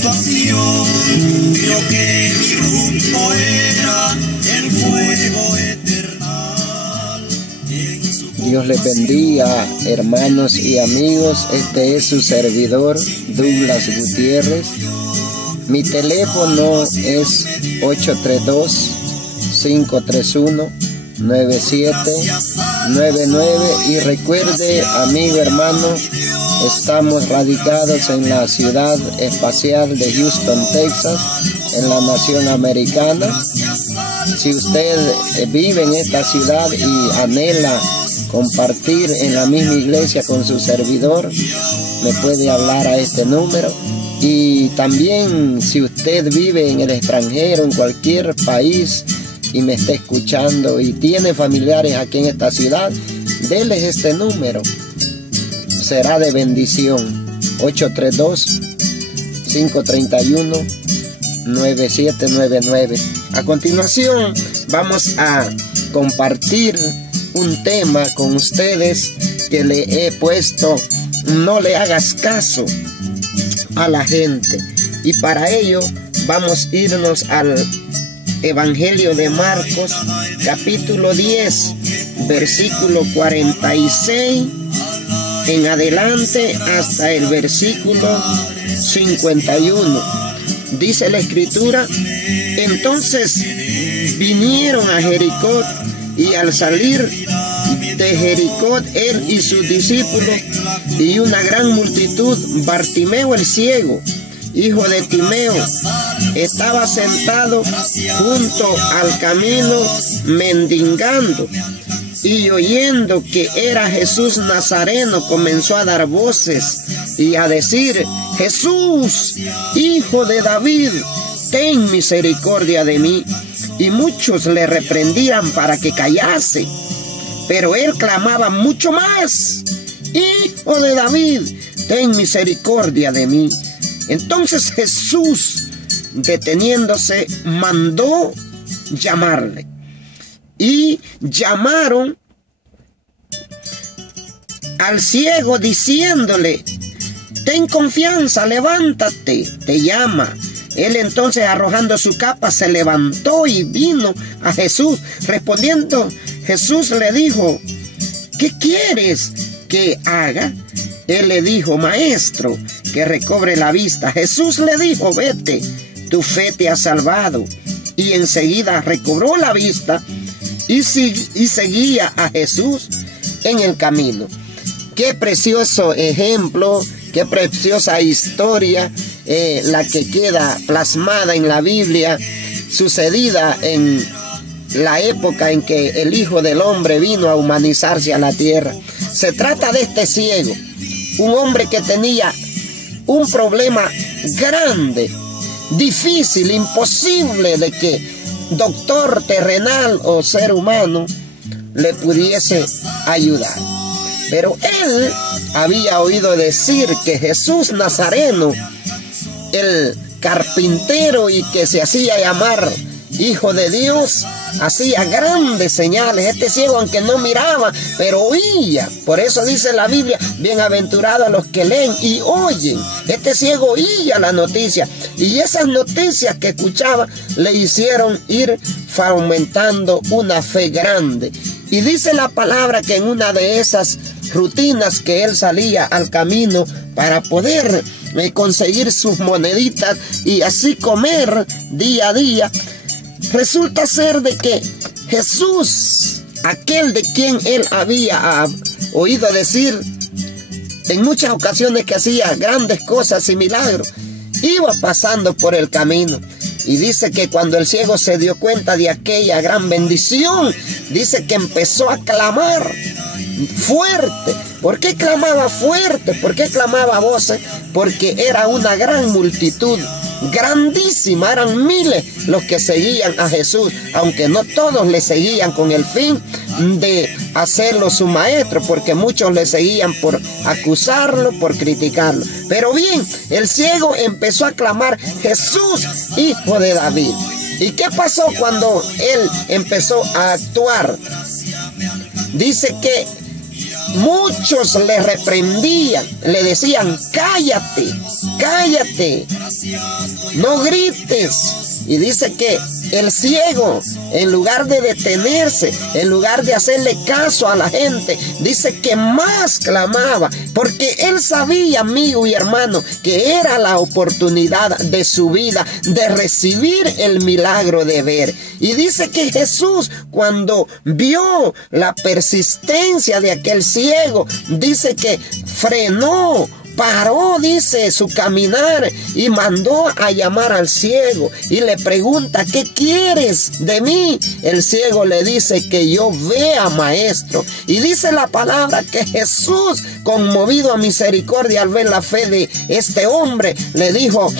situación, vio que mi rumbo era el fuego eternal. Dios les bendiga, hermanos y amigos. Este es su servidor, Douglas Gutiérrez. Mi teléfono es 832-531-9799. Y recuerde, amigo, hermano, estamos radicados en la ciudad espacial de Houston, Texas, en la nación americana. Si usted vive en esta ciudad y anhela compartir en la misma iglesia con su servidor, me puede hablar a este número. Y también, si usted vive en el extranjero, en cualquier país, y me está escuchando y tiene familiares aquí en esta ciudad, déles este número. Será de bendición. 832-531-9799. A continuación, vamos a compartir un tema con ustedes que le he puesto: no le hagas caso a la gente. Y para ello vamos a irnos al Evangelio de Marcos, capítulo 10, versículo 46 en adelante hasta el versículo 51. Dice la escritura: entonces vinieron a Jericó, y al salir de Jericó él y sus discípulos y una gran multitud, Bartimeo el ciego, hijo de Timeo, estaba sentado junto al camino mendigando, y oyendo que era Jesús Nazareno, comenzó a dar voces y a decir: Jesús, hijo de David, ten misericordia de mí. Y muchos le reprendían para que callase, pero él clamaba mucho más: Hijo de David, ten misericordia de mí. Entonces Jesús, deteniéndose, mandó llamarle. Y llamaron al ciego diciéndole: ten confianza, levántate, te llama. Él entonces, arrojando su capa, se levantó y vino a Jesús. Respondiendo, Jesús le dijo: ¿qué quieres que haga? Él le dijo: maestro, que recobre la vista. Jesús le dijo: vete, tu fe te ha salvado. Y enseguida recobró la vista y seguía a Jesús en el camino. Qué precioso ejemplo, qué preciosa historia, la que queda plasmada en la Biblia, sucedida en la época en que el Hijo del Hombre vino a humanizarse a la tierra. Se trata de este ciego, un hombre que tenía un problema grande, difícil, imposible de que doctor terrenal o ser humano le pudiese ayudar. Pero él había oído decir que Jesús Nazareno, el carpintero y que se hacía llamar Hijo de Dios, hacía grandes señales. Este ciego, aunque no miraba, pero oía. Por eso dice la Biblia: bienaventurados los que leen y oyen. Este ciego oía la noticia, y esas noticias que escuchaba le hicieron ir fomentando una fe grande. Y dice la palabra que en una de esas rutinas que él salía al camino para poder conseguir sus moneditas y así comer día a día, resulta ser de que Jesús, aquel de quien él había oído decir en muchas ocasiones que hacía grandes cosas y milagros, iba pasando por el camino. Y dice que cuando el ciego se dio cuenta de aquella gran bendición, dice que empezó a clamar fuerte. ¿Por qué clamaba fuerte? ¿Por qué clamaba a voces? Porque era una gran multitud, grandísima, eran miles los que seguían a Jesús, aunque no todos le seguían con el fin de hacerlo su maestro, porque muchos le seguían por acusarlo, por criticarlo. Pero bien, el ciego empezó a clamar: Jesús, hijo de David. ¿Y qué pasó cuando él empezó a actuar? Dice que muchos le reprendían, le decían: cállate, cállate, no grites. Y dice que el ciego, en lugar de detenerse, en lugar de hacerle caso a la gente, dice que más clamaba, porque él sabía, amigo y hermano, que era la oportunidad de su vida de recibir el milagro de ver. Y dice que Jesús, cuando vio la persistencia de aquel ciego, dice que frenó, paró, dice, su caminar y mandó a llamar al ciego y le pregunta: ¿qué quieres de mí? El ciego le dice: que yo vea, maestro. Y dice la palabra que Jesús, conmovido a misericordia al ver la fe de este hombre, le dijo: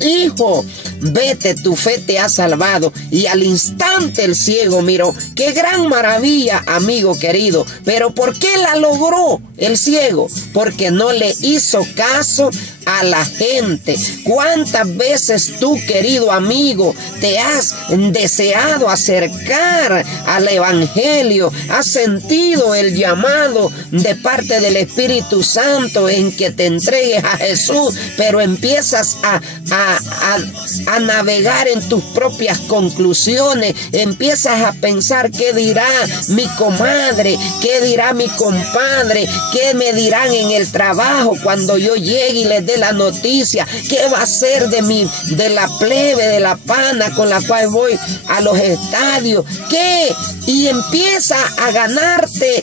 hijo, vete, tu fe te ha salvado. Y al instante el ciego miró. ¡Qué gran maravilla, amigo querido! Pero ¿por qué la logró el ciego? Porque no le hizo caso a la gente. ¿Cuántas veces tú, querido amigo, te has deseado acercar al evangelio? ¿Has sentido el llamado de parte del Espíritu Santo en que te entregues a Jesús, pero empiezas a navegar en tus propias conclusiones? Empiezas a pensar: ¿qué dirá mi comadre? ¿Qué dirá mi compadre? ¿Qué me dirán en el trabajo cuando yo llegue y les dé la noticia? ¿Qué va a ser de la plebe, de la pana con la cual voy a los estadios? ¿Qué? Y empieza a ganarte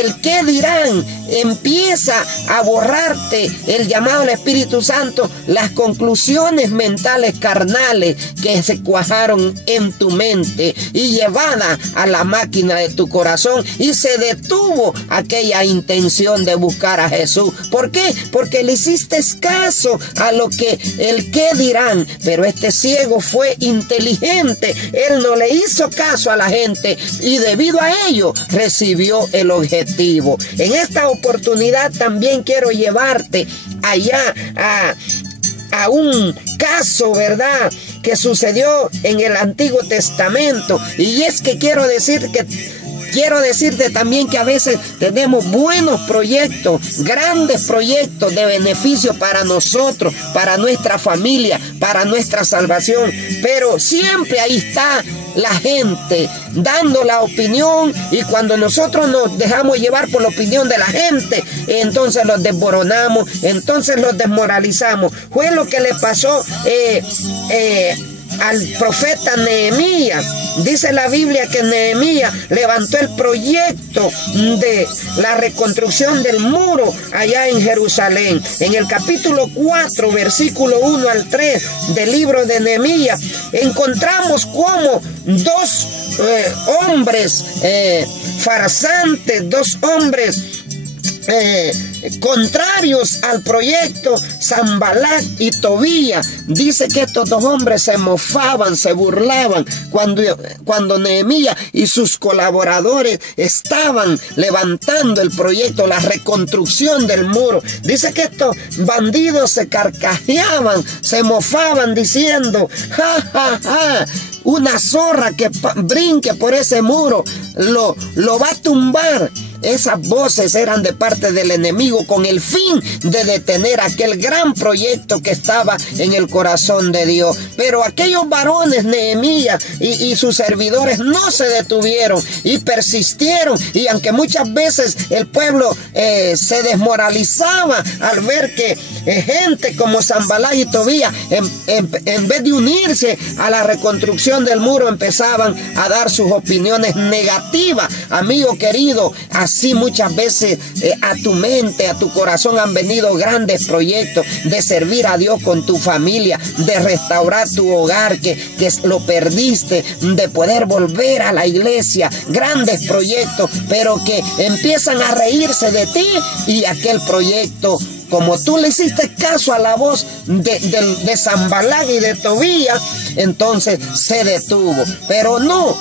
el qué dirán. Empieza a borrarte el llamado al Espíritu Santo, las conclusiones mentales carnales que se cuajaron en tu mente y llevada a la máquina de tu corazón, y se detuvo aquella intención de buscar a Jesús. ¿Por qué? Porque le hiciste caso a lo que el qué dirán. Pero este ciego fue inteligente, él no le hizo caso a la gente y debido a ello recibió el objetivo. En esta oportunidad también quiero llevarte allá a un caso, ¿verdad?, que sucedió en el Antiguo Testamento. Y es que quiero decirte también que a veces tenemos buenos proyectos, grandes proyectos de beneficio para nosotros, para nuestra familia, para nuestra salvación, pero siempre ahí está la gente dando la opinión, y cuando nosotros nos dejamos llevar por la opinión de la gente, entonces los desmoronamos, entonces los desmoralizamos. Fue lo que le pasó al profeta Nehemías. Dice la Biblia que Nehemías levantó el proyecto de la reconstrucción del muro allá en Jerusalén. En el capítulo 4, versículo 1 al 3 del libro de Nehemías, encontramos como dos hombres farsantes, dos hombres contrarios al proyecto, Sanbalat y Tobías. Dice que estos dos hombres se mofaban, se burlaban cuando Nehemías y sus colaboradores estaban levantando el proyecto, la reconstrucción del muro. Dice que estos bandidos se carcajeaban, se mofaban diciendo: ja, ja, ja, una zorra que brinque por ese muro lo va a tumbar. Esas voces eran de parte del enemigo con el fin de detener aquel gran proyecto que estaba en el corazón de Dios. Pero aquellos varones, Nehemías y sus servidores, no se detuvieron y persistieron. Y aunque muchas veces el pueblo se desmoralizaba al ver que gente como Sanbalat y Tobías, en vez de unirse a la reconstrucción del muro, empezaban a dar sus opiniones negativas. Amigo querido, así muchas veces a tu mente, a tu corazón han venido grandes proyectos de servir a Dios con tu familia, de restaurar tu hogar que lo perdiste, de poder volver a la iglesia, grandes proyectos, pero que empiezan a reírse de ti, y aquel proyecto, como tú le hiciste caso a la voz de Sanbalat y de Tobías, entonces se detuvo. Pero no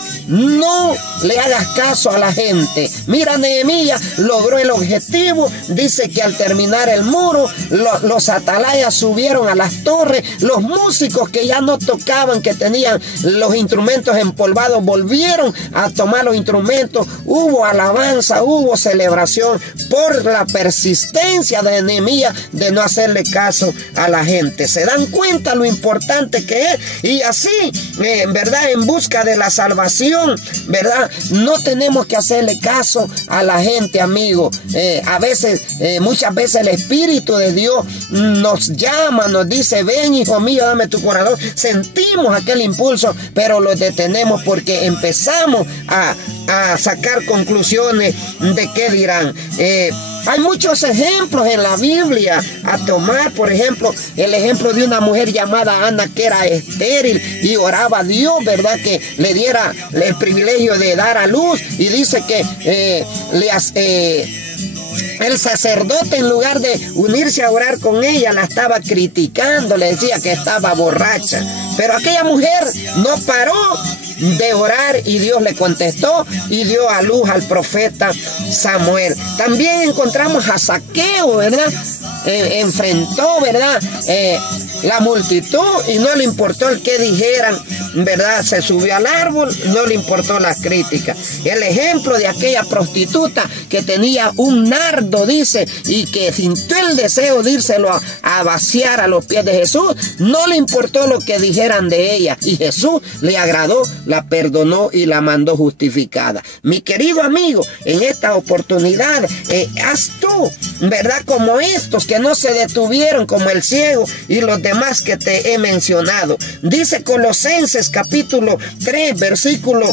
le hagas caso a la gente. Mira, Nehemías logró el objetivo. Dice que al terminar el muro, los atalayas subieron a las torres. Los músicos que ya no tocaban, que tenían los instrumentos empolvados, volvieron a tomar los instrumentos. Hubo alabanza, hubo celebración por la persistencia de Nehemías comillas, de no hacerle caso a la gente. Se dan cuenta lo importante que es, y así, ¿verdad? En busca de la salvación, ¿verdad? No tenemos que hacerle caso a la gente, amigo. Muchas veces el Espíritu de Dios nos llama, nos dice: ven, hijo mío, dame tu corazón. Sentimos aquel impulso, pero lo detenemos porque empezamos a sacar conclusiones de qué dirán. Hay muchos ejemplos en la Biblia a tomar. Por ejemplo, el ejemplo de una mujer llamada Ana, que era estéril y oraba a Dios, ¿verdad?, que le diera el privilegio de dar a luz. Y dice que el sacerdote, en lugar de unirse a orar con ella, la estaba criticando, le decía que estaba borracha. Pero aquella mujer no paró de orar y Dios le contestó y dio a luz al profeta Samuel. También encontramos a Zaqueo, ¿verdad? Enfrentó, ¿verdad?, la multitud y no le importó el que dijeran, ¿verdad? Se subió al árbol, no le importó las críticas. El ejemplo de aquella prostituta que tenía un nardo, dice, y que sintió el deseo de írselo a vaciar a los pies de Jesús, no le importó lo que dijeran de ella, y Jesús le agradó, la perdonó y la mandó justificada. Mi querido amigo, en esta oportunidad, haz tú, ¿verdad?, como estos que no se detuvieron, como el ciego y los demás que te he mencionado. Dice Colosenses capítulo 3, versículo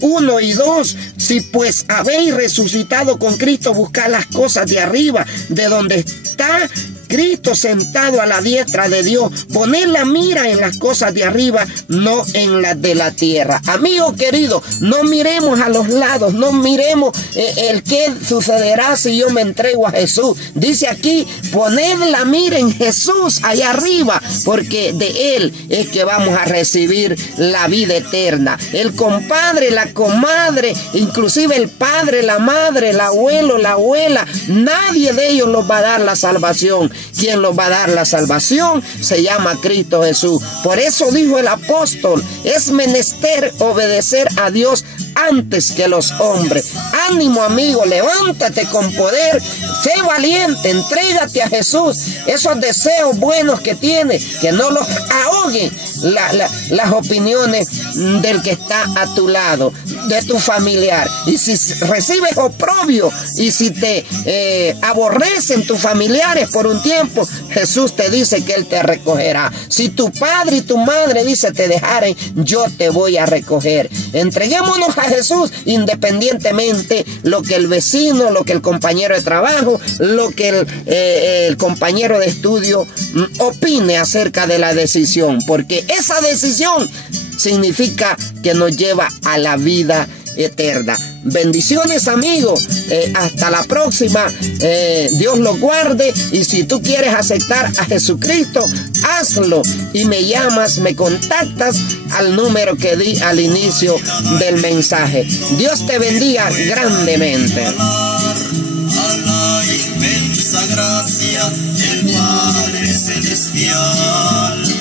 1 y 2: si pues habéis resucitado con Cristo, buscad las cosas de arriba, de donde está Cristo sentado a la diestra de Dios. Poned la mira en las cosas de arriba, no en las de la tierra. Amigo querido, no miremos a los lados, no miremos el qué sucederá si yo me entrego a Jesús. Dice aquí: poned la mira en Jesús allá arriba, porque de Él es que vamos a recibir la vida eterna. El compadre, la comadre, inclusive el padre, la madre, el abuelo, la abuela, nadie de ellos nos va a dar la salvación. Quien nos va a dar la salvación se llama Cristo Jesús. Por eso dijo el apóstol: es menester obedecer a Dios antes que los hombres. Ánimo, amigo, levántate con poder, sé valiente, entrégate a Jesús. Esos deseos buenos que tienes, que no los ahoguen las opiniones del que está a tu lado, de tu familiar. Y si recibes oprobio y si te aborrecen tus familiares por un tiempo, Jesús te dice que Él te recogerá. Si tu padre y tu madre, dice, te dejaren, yo te voy a recoger. Entreguémonos a Jesús independientemente lo que el vecino, lo que el compañero de trabajo, lo que el compañero de estudio opine acerca de la decisión, porque esa decisión significa que nos lleva a la vida eterna. Bendiciones, amigos. Hasta la próxima. Dios los guarde. Y si tú quieres aceptar a Jesucristo, hazlo y me llamas, me contactas al número que di al inicio del mensaje. Dios te bendiga grandemente. A la inmensa gracia del Padre Celestial.